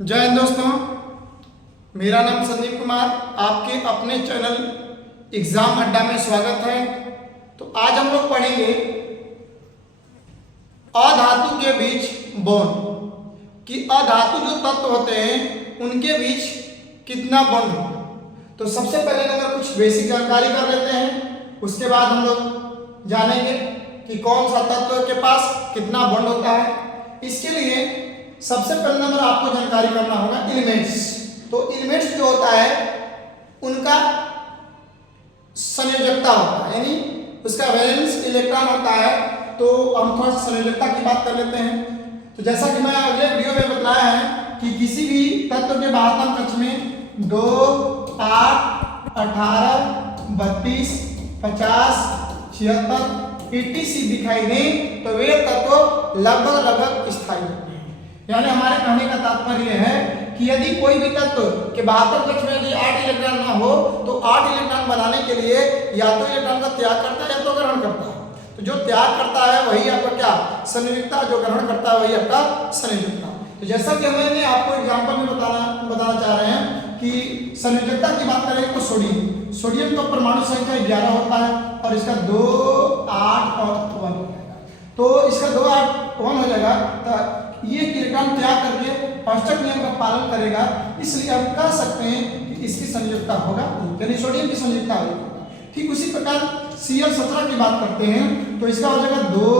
जय हिंद दोस्तों, मेरा नाम संदीप कुमार, आपके अपने चैनल एग्जाम अड्डा में स्वागत है। तो आज हम लोग पढ़ेंगे अधातु के बीच बॉन्ड कि अधातु जो तत्व होते हैं उनके बीच कितना बॉन्ड होगा। तो सबसे पहले अगर कुछ बेसिक जानकारी कर लेते हैं, उसके बाद हम लोग जानेंगे कि कौन सा तत्व के पास कितना बॉन्ड होता है। इसके लिए सबसे पहले नंबर आपको जानकारी करना होगा एलिमेंट्स। तो एलिमेंट्स जो होता है उनका संयोजकता होता है, यानी उसका वैलेंस इलेक्ट्रॉन होता है। तो हम थोड़ा सा संयोजकता की बात कर लेते हैं। तो जैसा कि मैं अगले वीडियो में बताया है कि किसी भी तत्व के बाहतम कक्ष में 2, 8, 18, 32, 50, 76 etc दिखाई दें तो वे तत्व लगभग स्थायी होते हैं। यानी हमारे कहने का तात्पर्य है कि यदि कोई भी तत्व के बाहतम कक्ष में यदि 8 इलेक्ट्रॉन ना हो तो 8 इलेक्ट्रॉन बनाने के लिए या तो इलेक्ट्रॉन का त्याग करता है या तो ग्रहण करता है। तो जो त्याग करता है वही आपका क्या संयोजकता, जो ग्रहण करता है वही आपका संयोजकता। तो जैसा कि हमने आपको एग्जाम्पल में बताना चाह रहे हैं कि संयोजकता की बात करें तो सोडियम का परमाणु संख्या 11 होता है और इसका 2, 8 और 1 हो जाएगा। तो इसका 2, 8, 1 हो जाएगा। तो ये इलेक्ट्रॉन त्याग करके पास्टक नियम का पालन करेगा, इसलिए हम कह सकते हैं कि इसकी संयोजकता होगा, यानी सोडियम की संयोजकता होगी। ठीक उसी प्रकार Cl17 की बात करते हैं तो इसका हो जाएगा 2,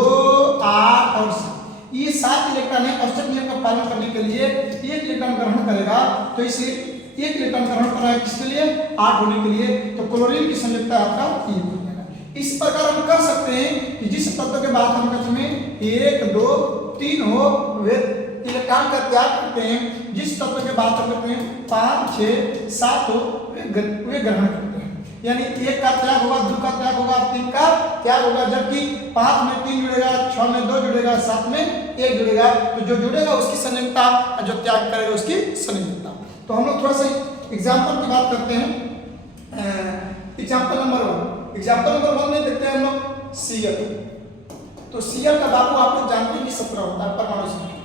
8 और 7। ये 7 इलेक्ट्रॉन है, पास्टक नियम का पालन करने के लिए 1 इलेक्ट्रॉन ग्रहण करेगा। तो इसलिए 1 इलेक्ट्रॉन ग्रहण कर रहा है किसके लिए, 8 होने के लिए। तो क्लोरीन की संयोजकता आपका 1 हो जाएगा। इस प्रकार हम कह सकते हैं कि जिस तत्व के बाहतम कक्ष में 1, 2, 3 हो वे इलेक्ट्रॉन का त्याग करते हैं। जिस तत्व के बाहतम कक्ष में 5, 6, 7 हो वे ग्रहण करते हैं। यानी 1 का त्याग होगा, 2 का त्याग होगा, 3 का त्याग होगा। जबकि 5 में 3 जुड़ेगा, 6 में 2 जुड़ेगा, 7 में 1 जुड़ेगा। तो जो जुड़ेगा उसकी संयोजकता और जो त्याग करेगा उसकी संयोजकता। तो हम लोग थोड़ा सा एग्जाम्पल की बात करते हैं। एग्जाम्पल नंबर 1 में देखते हैं हम लोग Cl। तो Cl का बाबू आप लोग जानते हैं कि 17 होता है परमाणु संख्या।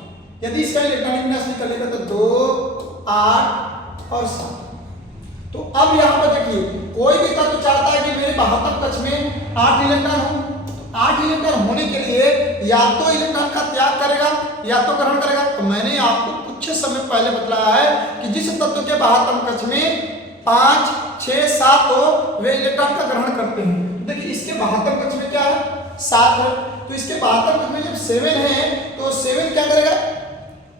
यदि इसका इलेक्ट्रॉनिक विन्यास निकलेगा तो 2, 8 और 7। तो अब यहाँ पर देखिए कोई भी तत्व चाहता है कि मेरे बाहतम कक्ष में 8 इलेक्ट्रॉन हो। 8 इलेक्ट्रॉन होने के लिए या तो इलेक्ट्रॉन का त्याग करेगा या तो ग्रहण करेगा। तो मैंने आपको कुछ समय पहले बताया है कि जिस तत्व के बाहतम कक्ष में 5, 6, 7 हो वे इलेक्ट्रॉन का ग्रहण करते हैं। देखिए इसके बाहतम कक्ष में क्या है, 7 है। तो इसके बाहतम कक्ष में जब 7 है तो 7 क्या करेगा,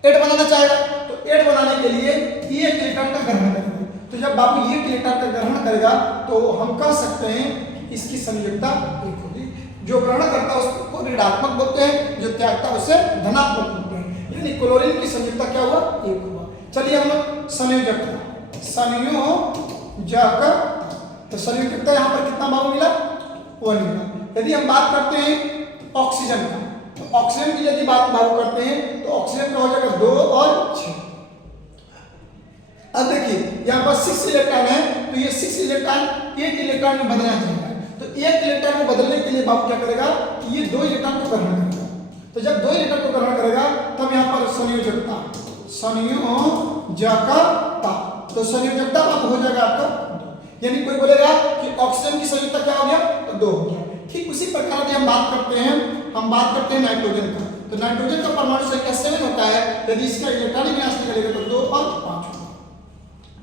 8 बनाना चाहेगा। तो 8 बनाने के लिए 1 इलेक्ट्रॉन का ग्रहण करेगा। तो जब बाबू 1 इलेक्ट्रॉन का ग्रहण करेगा तो हम कह सकते हैं कि इसकी संयोजकता 1 होगी। जो ग्रहण करता है उसको ऋणात्मक बोलते हैं, जो त्यागता है उसे धनात्मक बोलते हैं। यानी क्लोरीन की संयोजकता क्या हुआ, 1 हुआ। चलिए हम लोग संयोजकता तो संयोजकता यहाँ पर कितना बाबू मिला, 1 मिला। यदि हम बात करते हैं ऑक्सीजन का, तो ऑक्सीजन की यदि बात बाबू करते हैं तो ऑक्सीजन का हो जाएगा 2 और 6। अब देखिए यहाँ पर 6 इलेक्ट्रॉन है तो ये 6 इलेक्ट्रॉन 1 इलेक्ट्रॉन में बदलना चाहिए। तो 1 इलेक्ट्रॉन में बदलने के लिए बाबू क्या करेगा कि ये 2 इलेक्ट्रॉन को ग्रहण करेगा। तो जब 2 इलेक्ट्रॉन को ग्रहण करेगा तब यहाँ पर संयोजकता तो संयोजकता बाबू हो जाएगा आपका 2। यानी कोई बोलेगा कि ऑक्सीजन की संयोजकता क्या हो गया, तो 2 हो गया। ठीक उसी प्रकार से हम बात करते हैं नाइट्रोजन का। तो नाइट्रोजन का परमाणु संख्या 7 होता है। यदि इसका इलेक्ट्रॉनिक विन्यास निकलेगा तो 2 और 5 होगा,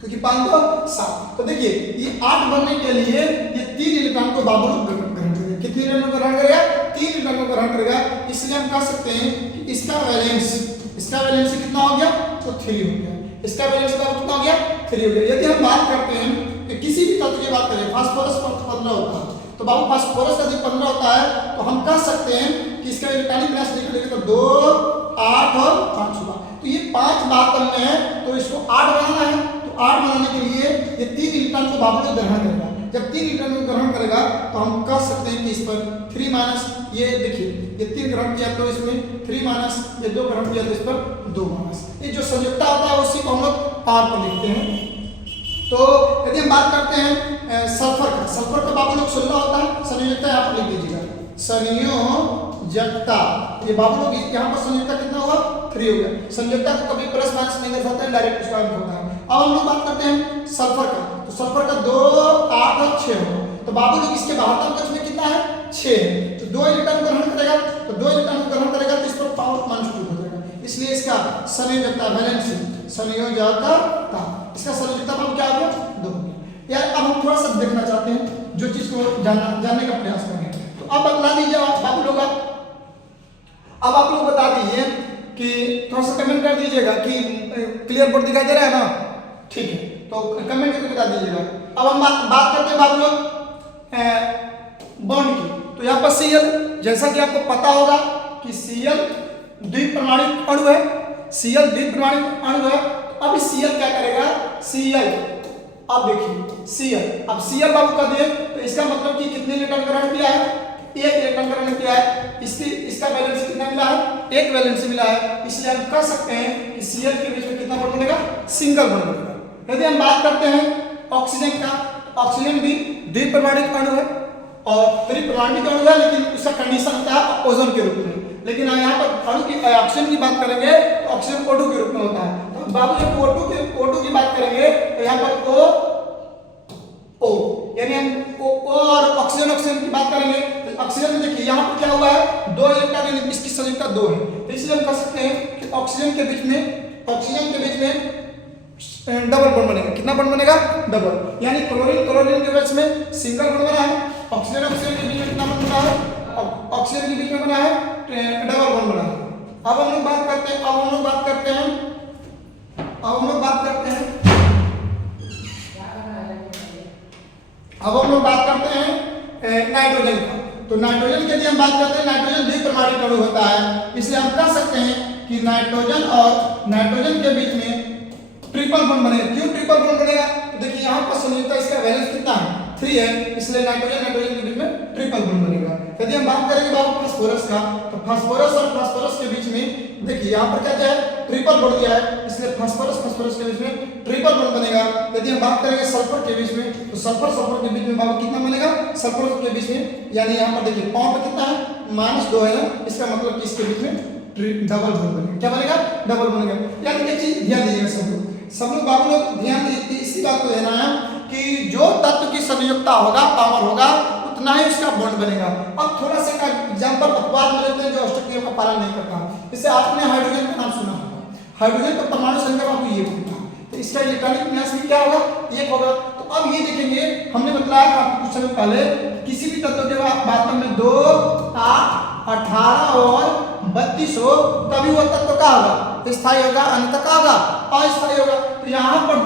क्योंकि 5 2 7। तो देखिए ये 8 बनने के लिए ये 3 इलेक्ट्रॉन को बाबू ग्रहण करेगा। कितने इलेक्ट्रॉन को ग्रहण करेगा, 3 इलेक्ट्रॉन को ग्रहण करेगा। इसलिए हम कह सकते हैं कि इसका वैलेंस कितना हो गया, तो 3 हो गया। इसका वैलेंस कितना हो गया, 3 हो गया। यदि हम बात करते हैं कि किसी भी तत्व की बात करें, फास्फोरस 15 होता है तो बाबू फास्फोरस का जब 15 होता है तो हम कह सकते हैं कि इसका इलेक्ट्रॉनिक विन्यास निकलेगा तो 2, 8 और 5 होगा। तो ये 5 बातम में है तो इसको 8 बनाना है। तो 8 बनाने के लिए ये 3 इलेक्ट्रॉन को बाबू ने ग्रहण करेगा। जब 3 इलेक्ट्रॉन को ग्रहण करेगा तो हम कह सकते हैं कि इस पर 3 माइनस, ये देखिए ये 3 ग्रहण किया तो इसमें 3 माइनस, ये 2 ग्रहण किया तो इस पर 2 माइनस। ये जो संयोजकता होता है उसी को हम लोग पार पर लिखते हैं। तो यदि हम बात करते हैं सल्फर का बाबू लोग 16 होता है। संयोजकता यहाँ पर लिख दीजिएगा, संयोजकता ये बाबू लोग यहाँ पर संयोजकता कितना होगा, 3 हो गया। संयोजकता को कभी प्लस माइनस नहीं दर्शाते हैं, डायरेक्ट उसका अंक होता है। अब हम लोग बात करते हैं सल्फर का। तो सल्फर का 2, 8 और 6 होगा। तो बाबू लोग इसके बाहर कक्ष में कितना है? 6 है। तो 2 इलेक्ट्रॉन ग्रहण करेगा, तो 2 इलेक्ट्रॉन ग्रहण करेगा तो इस पर पावर -2 हो जाएगा। इसलिए इसका संयोजकता वैलेंसी संयोजकता इसका संयोजकता पावर क्या हो गया? 2 हो गया। यार अब हम थोड़ा सा देखना चाहते हैं, जो चीज को जानने का प्रयास करेंगे। तो अब बता दीजिए बाबू लोग, अब आप लोग बता दीजिए कि थोड़ा सा कमेंट कर दीजिएगा कि क्लियर बोर्ड दिखाई दे रहा है ना? ठीक है, तो कमेंट करके बता दीजिएगा। अब हम बात करते हैं बाबू लोग बॉन्ड की। तो यहाँ पर Cl, जैसा कि आपको पता होगा कि Cl द्विपरमाणुक अणु है, Cl द्विपरमाणुक अणु है। अब इस Cl क्या करेगा? Cl, अब देखिए Cl, अब Cl बाबू का दिए तो इसका मतलब कि कितने इलेक्ट्रॉन ग्रहण किया है? 1 इलेक्ट्रॉन ग्रहण किया है। इसका वैलेंस कितना मिला है? 1 वैलेंस मिला है। इसलिए हम कह सकते हैं कि Cl के बीच में कितना बॉन्ड बनेगा? सिंगल बॉन्ड बनेगा। यदि हम बात करते हैं ऑक्सीजन का, ऑक्सीजन भी द्विपरमाणुक अणु है और त्रिपरमाणुक अणु है, लेकिन उसका कंडीशन होता है ओजोन के रूप में। लेकिन यहाँ पर अणु की ऑक्सीजन की बात करेंगे तो ऑक्सीजन O2 के रूप में होता है। तो बाबू जब O2 की बात करेंगे तो यहाँ पर O, यानी हम O और ऑक्सीजन की बात करेंगे तो ऑक्सीजन में देखिए यहाँ पर क्या हुआ है? 2 इलेक्ट्रॉन, इसकी संयोजकता 2 है। तो इसलिए हम कह सकते हैं कि ऑक्सीजन के बीच में डबल बॉन्ड बनेगा। कितना बॉन्ड बनेगा? डबल। यानी क्लोरीन के बीच में सिंगल बॉन्ड बना है, ऑक्सीजन के बीच में कितना बॉन्ड बना है? ऑक्सीजन के बीच में बना है डबल बॉन्ड बना है। अब हम लोग बात करते हैं नाइट्रोजन का। तो नाइट्रोजन के लिए हम बात करते हैं, नाइट्रोजन द्विपरमाणुक अणु होता है। इसलिए हम कह सकते हैं कि नाइट्रोजन के बीच में ट्रिपल बॉन्ड बनेगा। क्यों ट्रिपल बॉन्ड बनेगा? तो देखिए यहाँ पर संयोजकता इसका वैलेंस कितना है? 3 है। इसलिए नाइट्रोजन के बीच में ट्रिपल बॉन्ड बनेगा। यदि हम बात करेंगे बाबू फास्फोरस का, तो फास्फोरस और फास्फोरस के बीच में देखिए यहाँ पर क्या है? ट्रिपल बॉन्ड दिया है। इसलिए फास्फोरस के बीच में ट्रिपल बॉन्ड बनेगा। यदि हम बात करेंगे सल्फर के बीच में, तो सल्फर के बीच में बाबू कितना बनेगा? सल्फर के बीच में, यानी यहाँ पर देखिए पावर पे कितना है? -2 है ना? इसका मतलब कि इसके बीच में डबल बॉन्ड बनेगा। क्या बनेगा? डबल बनेगा। यानी एक चीज ध्यान दीजिएगा सब लोग बाबू लोग ध्यान दीजिए, इसी बात को देना है कि जो तत्व की संयोजकता होगा, पावर होगा, उतना ही उसका बॉन्ड बनेगा। अब थोड़ा सा एग्जांपल अपवाद में लेते हैं जो अष्टक का पालन नहीं करता। जैसे आपने हाइड्रोजन का नाम सुना होगा, हाइड्रोजन का परमाणु संख्या बाबू ये होगा, तो इसका इलेक्ट्रॉनिक विन्यास भी क्या होगा? 1 होगा। तो अब ये देखेंगे, हमने बताया था आपको कुछ समय पहले, किसी भी तत्व के बाद में 2, 8, 18 और 32 हो, तभी वो तत्व का होगा? स्थायी होगा। अन्यथा का होगा? अस्थायी होगा। तो यहाँ पर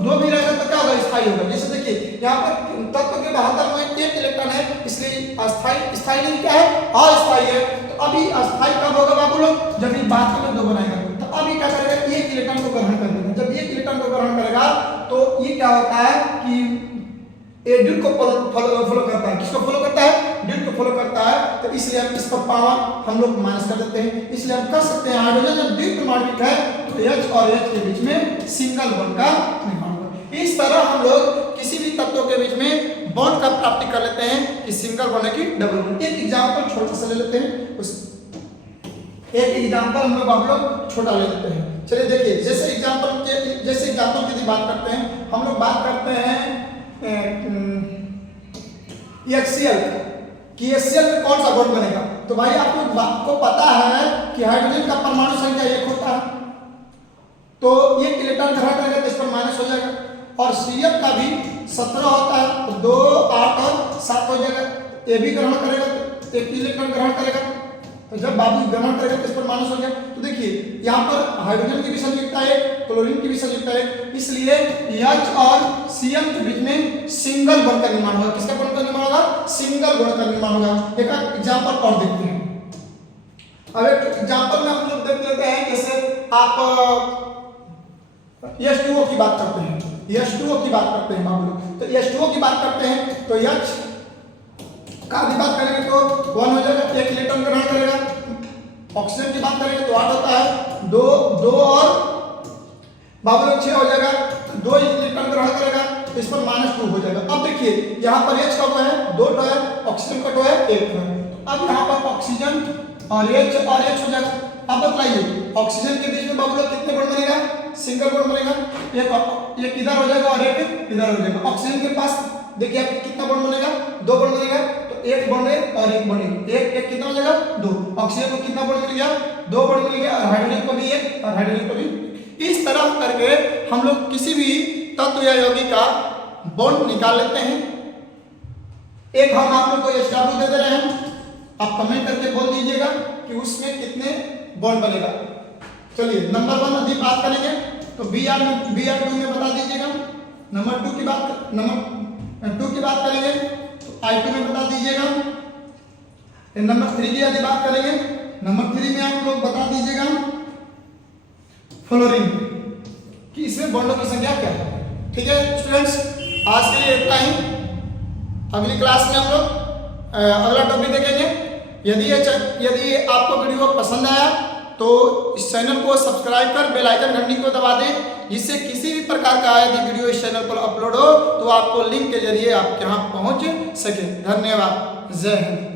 दो भी रहेगा तो क्या होगा? स्थायी होगा। जैसे देखिए यहाँ पर तत्व के बाहर में 1 इलेक्ट्रॉन है, इसलिए स्थायी नहीं क्या है? अस्थायी है। तो अभी अस्थायी कब होगा बाबू लोग? जब ये बाद में 2 बनाएगा। तो अभी क्या करेगा? 1 इलेक्ट्रॉन को ग्रहण कर लेगा। जब 1 इलेक्ट्रॉन को ग्रहण करेगा तो ये क्या होता है कि ड्यूट को फॉलो करता है। किसको फॉलो करता है? ड्यूट को फॉलो करता है। तो इसलिए हम इस पर पावर हम लोग माइनस कर देते हैं। इसलिए हम कह सकते हैं हाइड्रोजन जब द्विपरमाणुक है तो H और H के बीच में सिंगल बॉन्ड का निर्माण होगा। इस तरह हम लोग किसी भी तत्वों के बीच में बॉन्ड का प्राप्ति कर लेते हैं कि सिंगल बॉन्ड है कि डबल बॉन्ड। एक एग्जांपल छोटा सा ले लेते हैं, एक एग्जांपल हम लोग छोटा ले लेते हैं। चलिए देखिए, जैसे एग्जांपल की बात करते हैं, हम लोग बात करते हैं HCl कि HCl में कौन सा बॉन्ड बनेगा? तो भाई आपको पता है कि हाइड्रोजन का परमाणु संख्या 1 होता है, तो 1 इलेक्ट्रॉन ग्रहण करेगा तो इस पर माइनस हो जाएगा। और Cl का भी 17 होता है, तो 2, 8 और 7 हो जाएगा। ये भी ग्रहण करेगा तो 1 इलेक्ट्रॉन ग्रहण करेगा, तो जब बाबू ग्रहण करेगा तो इस पर माइनस हो जाएगा। तो देखिए यहाँ पर हाइड्रोजन की भी संयोजकता 1, क्लोरीन की भी संयोजकता 1, इसलिए H और Cl के बीच में सिंगल बॉन्ड का निर्माण होगा। किसका बॉन्ड का निर्माण होगा? सिंगल बॉन्ड का निर्माण होगा। एक एग्जांपल और देखते हैं। अब एक एग्जांपल में हम लोग देख लेते हैं, जैसे आप H2O की बात करते हैं, बाबू लोग। तो H2O की बात करते हैं तो H का भी बात करेंगे तो 1 हो जाएगा, 1 इलेक्ट्रॉन ग्रहण करेगा। ऑक्सीजन की बात करेंगे तो 8 होता है, 2 और बाबू लोग 6 हो जाएगा। 2 इलेक्ट्रॉन ग्रहण करेगा तो इस पर -2 हो जाएगा। अब देखिए यहाँ पर H का है 2 है, ऑक्सीजन का है 1 है। अब यहाँ पर ऑक्सीजन और H हो जाएगा। अब बतलाइए ऑक्सीजन के बीच में बबल कितने बॉन्ड बनेगा, सिंगल बॉन्ड बनेगा, एक इधर हो जाएगा और एक इधर हो जाएगा। ऑक्सीजन के पास देखिए आप कितना बॉन्ड बनेगा, 2 बॉन्ड बनेगा, तो एक बॉन्ड है और एक बॉन्ड है, एक कितना हो जाएगा 2। ऑक्सीजन को कितना बॉन्ड मिल गया, 2 बॉन्ड मिल गया, और हाइड्रोजन को भी एक और हाइड्रोजन को भी। इस तरह करके हम लोग किसी भी तत्व या यौगिक का बॉन्ड निकाल लेते हैं। एक हम आप लोग को एस्टाब्लिश दे रहे हैं, आप कमेंट करके बोल दीजिएगा कि उसमें कितने बॉन्ड बनेगा। चलिए नंबर 1 अभी बात करेंगे तो Br2 में बता दीजिएगा। नंबर 2 की बात करेंगे तो I2 में बता दीजिएगा। नंबर 3 की यदि बात करेंगे, नंबर 3 में आप लोग बता दीजिएगा फ्लोरीन कि इसमें बॉन्डों की संख्या क्या है। ठीक है स्टूडेंट्स, आज के लिए इतना ही। अगली क्लास में हम लोग अगला टॉपिक देखेंगे। यदि आपको वीडियो पसंद आया तो इस चैनल को सब्सक्राइब कर बेल आइकन घंटी को दबा दें, जिससे किसी भी प्रकार का यदि वीडियो इस चैनल पर अपलोड हो तो आपको लिंक के जरिए आपके यहाँ पहुँच सके। धन्यवाद। जय हिंद।